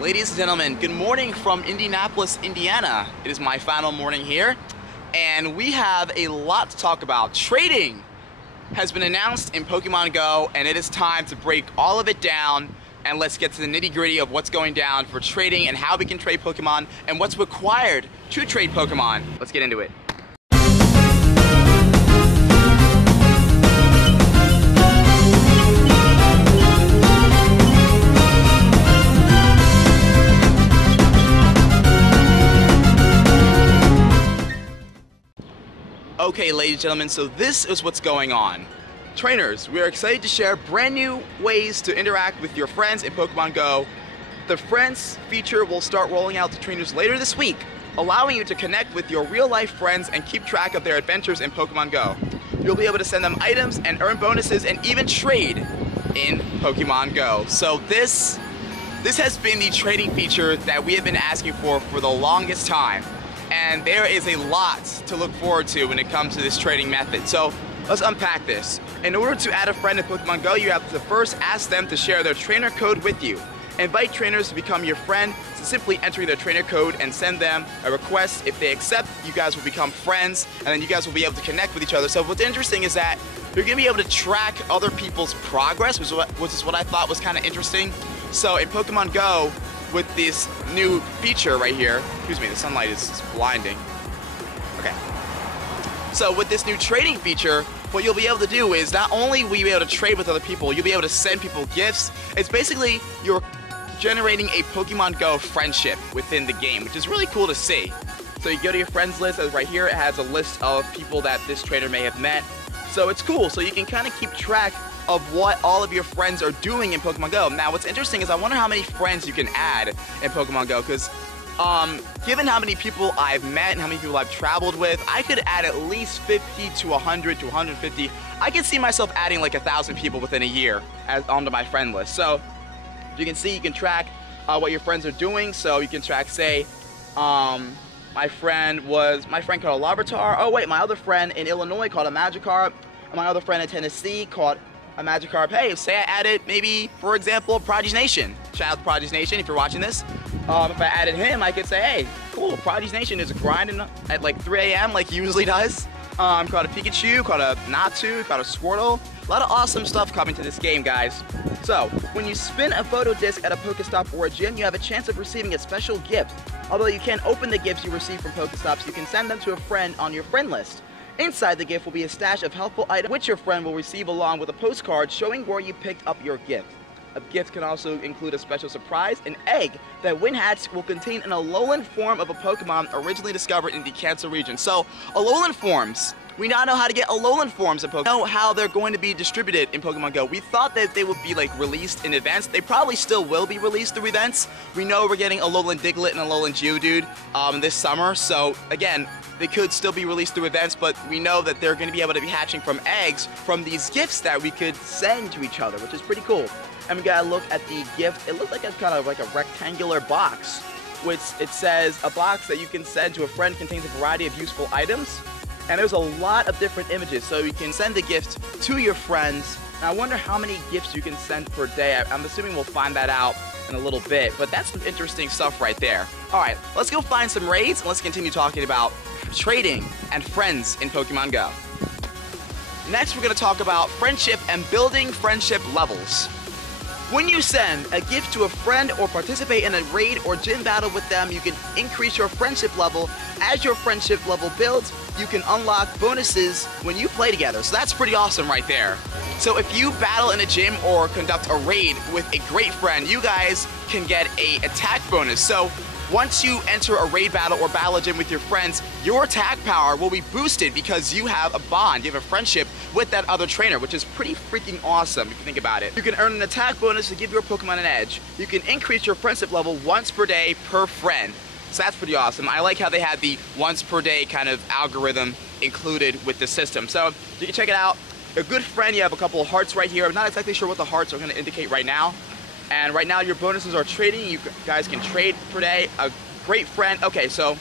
Ladies and gentlemen, good morning from Indianapolis, Indiana. It is my final morning here, and we have a lot to talk about. Trading has been announced in Pokemon Go, and it is time to break all of it down, and let's get to the nitty-gritty of what's going down for trading and how we can trade Pokemon and what's required to trade Pokemon. Let's get into it. Okay, ladies and gentlemen, so this is what's going on. Trainers, we are excited to share brand new ways to interact with your friends in Pokemon Go. The Friends feature will start rolling out to trainers later this week, allowing you to connect with your real-life friends and keep track of their adventures in Pokemon Go. You'll be able to send them items and earn bonuses and even trade in Pokemon Go. So this has been the trading feature that we have been asking for the longest time. And there is a lot to look forward to when it comes to this trading method. So let's unpack this. In order to add a friend in Pokemon Go, you have to first ask them to share their trainer code with you. Invite trainers to become your friend, so simply enter their trainer code and send them a request. If they accept, you guys will become friends, and then you guys will be able to connect with each other. So what's interesting is that you're going to be able to track other people's progress, which is what I thought was kind of interesting. So in Pokemon Go, with this new feature right here, excuse me, the sunlight is blinding. Okay. So with this new trading feature, what you'll be able to do is not only will you be able to trade with other people, you'll be able to send people gifts. It's basically you're generating a Pokemon Go friendship within the game, which is really cool to see. So you go to your friends list, as right here it has a list of people that this trainer may have met. So it's cool, so you can kind of keep track of what all of your friends are doing in Pokemon Go. Now what's interesting is I wonder how many friends you can add in Pokemon Go, because given how many people I've met and how many people I've traveled with, I could add at least 50 to 100 to 150. I can see myself adding like 1,000 people within a year onto my friend list. So you can see, you can track what your friends are doing. So you can track, say, my friend caught a Larvitar. Oh wait, my other friend in Illinois caught a Magikarp. My other friend in Tennessee caught a Magikarp. Hey, say I added maybe, for example, Prodigy's Nation. Shout out to Prodigy's Nation if you're watching this. If I added him, I could say, hey, cool, Prodigy's Nation is grinding at like 3 a.m. like he usually does. Caught a Pikachu, caught a Natsu, caught a Squirtle. A lot of awesome stuff coming to this game, guys. So, when you spin a photo disc at a Pokestop or a gym, you have a chance of receiving a special gift. Although you can't open the gifts you receive from Pokestops, you can send them to a friend on your friend list. Inside the gift will be a stash of helpful items which your friend will receive along with a postcard showing where you picked up your gift. A gift can also include a special surprise, an egg that when hatched will contain an Alolan form of a Pokemon originally discovered in the Kanto region. So, Alolan forms. We now know how to get Alolan forms in Pokemon. We know how they're going to be distributed in Pokemon Go. We thought that they would be like released in events. They probably still will be released through events. We know we're getting Alolan Diglett and Alolan Geodude this summer. So again, they could still be released through events, but we know that they're going to be able to be hatching from eggs from these gifts that we could send to each other, which is pretty cool. And we gotta look at the gift. It looks like it's kind of like a rectangular box, which it says a box that you can send to a friend contains a variety of useful items. And there's a lot of different images, so you can send the gift to your friends. And I wonder how many gifts you can send per day. I'm assuming we'll find that out in a little bit, but that's some interesting stuff right there. All right, let's go find some raids, and let's continue talking about trading and friends in Pokemon Go. Next, we're gonna talk about friendship and building friendship levels. When you send a gift to a friend or participate in a raid or gym battle with them, you can increase your friendship level. As your friendship level builds, you can unlock bonuses when you play together. So that's pretty awesome right there. So if you battle in a gym or conduct a raid with a great friend, you guys can get an attack bonus. So once you enter a raid battle or battle a gym with your friends, your attack power will be boosted because you have a bond, you have a friendship with that other trainer, which is pretty freaking awesome if you think about it. You can earn an attack bonus to give your Pokemon an edge. You can increase your friendship level once per day per friend. So that's pretty awesome. I like how they had the once per day kind of algorithm included with the system. So you can check it out. A good friend, you have a couple of hearts right here. I'm not exactly sure what the hearts are going to indicate right now. And right now your bonuses are trading. You guys can trade per day. A great friend. Okay, so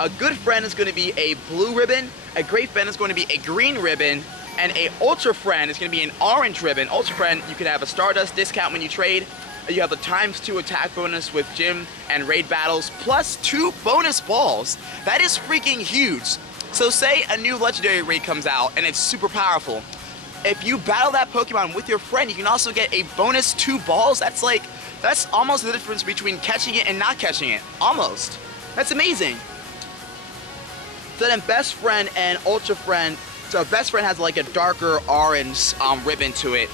a good friend is going to be a blue ribbon. A great friend is going to be a green ribbon. And a ultra friend is going to be an orange ribbon. Ultra friend, you can have a stardust discount when you trade. You have the ×2 attack bonus with gym and raid battles, plus 2 bonus balls. That is freaking huge. So say a new legendary raid comes out and it's super powerful. If you battle that Pokemon with your friend, you can also get a bonus 2 balls. That's almost the difference between catching it and not catching it. Almost. That's amazing. So then best friend and ultra friend. So best friend has like a darker orange ribbon to it.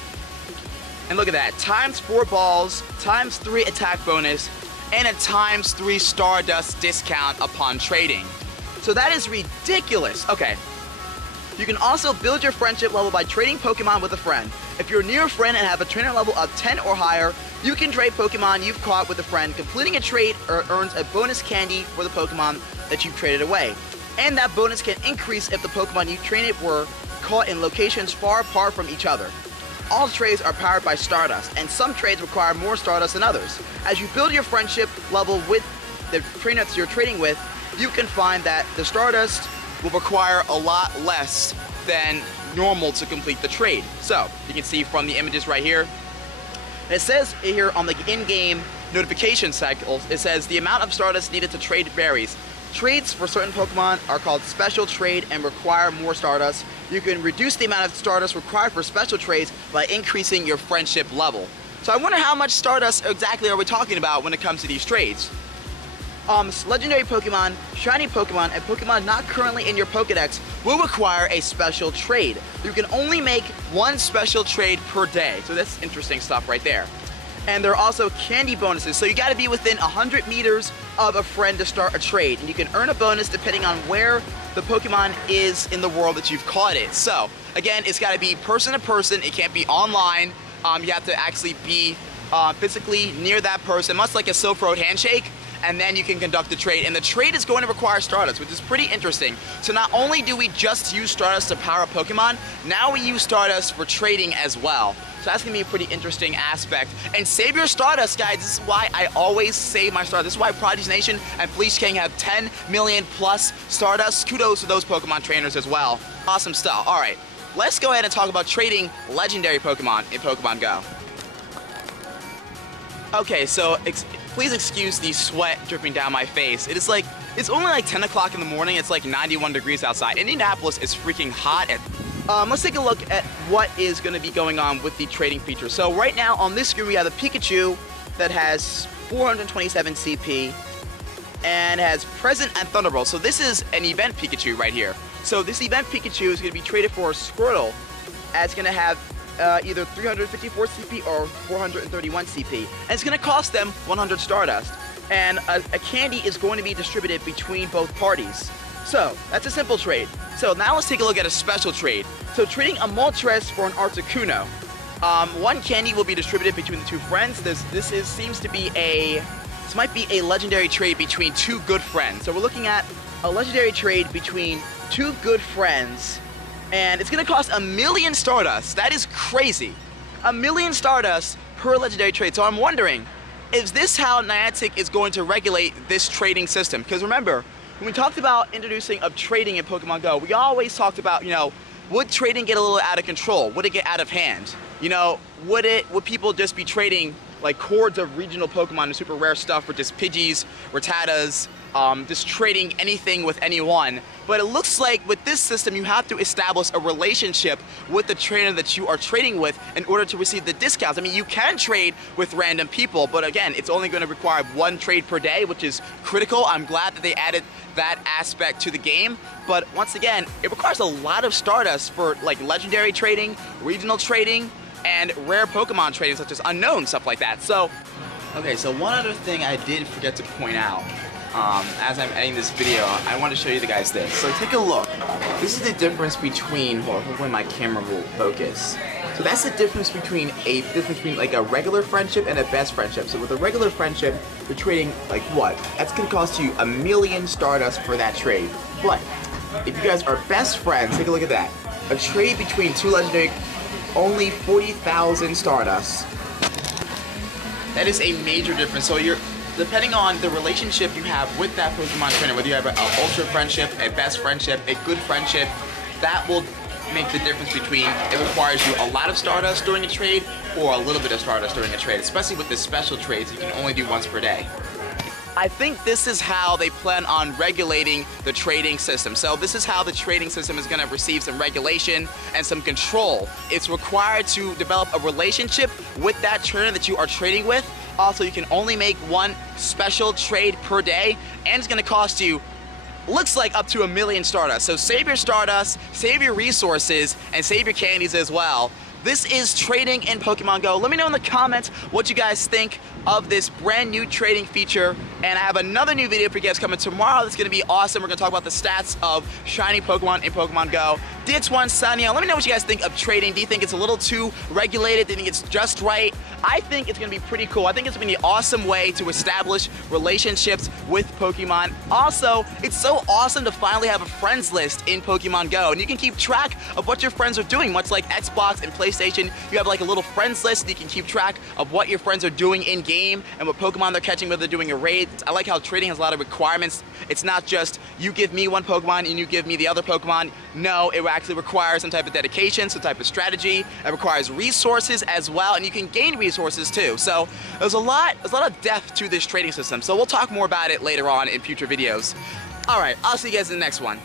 And look at that, ×4 balls, ×3 attack bonus, and a ×3 stardust discount upon trading. So that is ridiculous. Okay. You can also build your friendship level by trading Pokemon with a friend. If you're near a friend and have a trainer level of 10 or higher, you can trade Pokemon you've caught with a friend. Completing a trade earns a bonus candy for the Pokemon that you've traded away. And that bonus can increase if the Pokemon you traded were caught in locations far apart from each other. All trades are powered by Stardust, and some trades require more Stardust than others. As you build your friendship level with the trainers you're trading with, you can find that the Stardust will require a lot less than normal to complete the trade. So, you can see from the images right here, it says here on the in-game notification cycles, it says the amount of Stardust needed to trade varies. Trades for certain Pokemon are called special trade and require more Stardust. You can reduce the amount of Stardust required for special trades by increasing your friendship level. So I wonder how much Stardust exactly are we talking about when it comes to these trades. Legendary Pokemon, shiny Pokemon, and Pokemon not currently in your Pokedex will require a special trade. You can only make 1 special trade per day. So that's interesting stuff right there. And there are also candy bonuses, so you gotta be within 100 meters of a friend to start a trade. And you can earn a bonus depending on where the Pokemon is in the world that you've caught it. So, again, it's gotta be person to person, it can't be online. You have to actually be physically near that person, much like a Silk Road handshake, and then you can conduct the trade. And the trade is going to require Stardust, which is pretty interesting. So not only do we just use Stardust to power up Pokemon, now we use Stardust for trading as well. So that's going to be a pretty interesting aspect. And save your Stardust, guys. This is why I always save my Stardust. This is why Prodigy Nation and Fleece King have 10 million plus Stardust. Kudos to those Pokemon trainers as well. Awesome stuff. All right, let's go ahead and talk about trading legendary Pokemon in Pokemon Go. Okay, so please excuse the sweat dripping down my face. It's only like 10 o'clock in the morning. It's like 91 degrees outside. Indianapolis is freaking hot. Let's take a look at what is going to be going on with the trading feature. So right now on this screen we have a Pikachu that has 427 CP and has Present and Thunderbolt. So this is an event Pikachu right here. So this event Pikachu is going to be traded for a Squirtle, and it's going to have either 354 CP or 431 CP. And it's going to cost them 100 Stardust. And a candy is going to be distributed between both parties. So, that's a simple trade. So now let's take a look at a special trade. So trading a Moltres for an Articuno. 1 candy will be distributed between the 2 friends. This might be a legendary trade between 2 good friends. So we're looking at a legendary trade between 2 good friends. And it's going to cost 1,000,000 Stardust. That is crazy. 1,000,000 Stardust per legendary trade. So I'm wondering, is this how Niantic is going to regulate this trading system? Because remember, when we talked about introducing of trading in Pokemon Go, we always talked about, would trading get a little out of control? Would it get out of hand? Would people just be trading like hordes of regional Pokemon and super rare stuff for just Pidgeys, Rattatas, just trading anything with anyone? But it looks like with this system, you have to establish a relationship with the trainer that you are trading with in order to receive the discounts. I mean, you can trade with random people, but again, it's only going to require 1 trade per day, which is critical. I'm glad that they added that aspect to the game. But once again, it requires a lot of Stardust for like legendary trading, regional trading, and rare Pokemon trading, such as unknown, stuff like that. So, okay, so one other thing I did forget to point out. As I'm editing this video, I want to show you guys this. So take a look. This is the difference between, well, hopefully my camera will focus. So that's the difference between like a regular friendship and a best friendship. So with a regular friendship, you're trading like what? That's gonna cost you 1,000,000 Stardust for that trade. But if you guys are best friends, take a look at that. A trade between 2 legendary, only 40,000 Stardust. That is a major difference. So depending on the relationship you have with that Pokemon trainer, whether you have an ultra friendship, a best friendship, a good friendship, that will make the difference between it requires you a lot of stardust during a trade or a little bit of stardust during a trade, especially with the special trades you can only do once per day. I think this is how they plan on regulating the trading system. So this is how the trading system is going to receive some regulation and some control. It's required to develop a relationship with that trainer that you are trading with. Also, you can only make one special trade per day, and it's going to cost you, looks like, up to 1 million stardust. So save your stardust, save your resources, and save your candies as well. This is trading in Pokemon Go. Let me know in the comments what you guys think of this brand new trading feature. And I have another new video for you guys coming tomorrow that's gonna be awesome. We're gonna talk about the stats of shiny Pokemon in Pokemon Go. DX1 signing out. Let me know what you guys think of trading. Do you think it's a little too regulated? Do you think it's just right? I think it's gonna be pretty cool. I think it's gonna be an awesome way to establish relationships with Pokemon. Also, it's so awesome to finally have a friends list in Pokemon Go, and you can keep track of what your friends are doing, much like Xbox and PlayStation. You have like a little friends list, and you can keep track of what your friends are doing in game and what Pokemon they're catching, whether they're doing a raid. I like how trading has a lot of requirements. It's not just you give me one Pokemon and you give me the other Pokemon. No, it actually requires some type of dedication, some type of strategy. It requires resources as well, and you can gain resources too. So there's a lot of depth to this trading system. So we'll talk more about it later on in future videos. All right, I'll see you guys in the next one.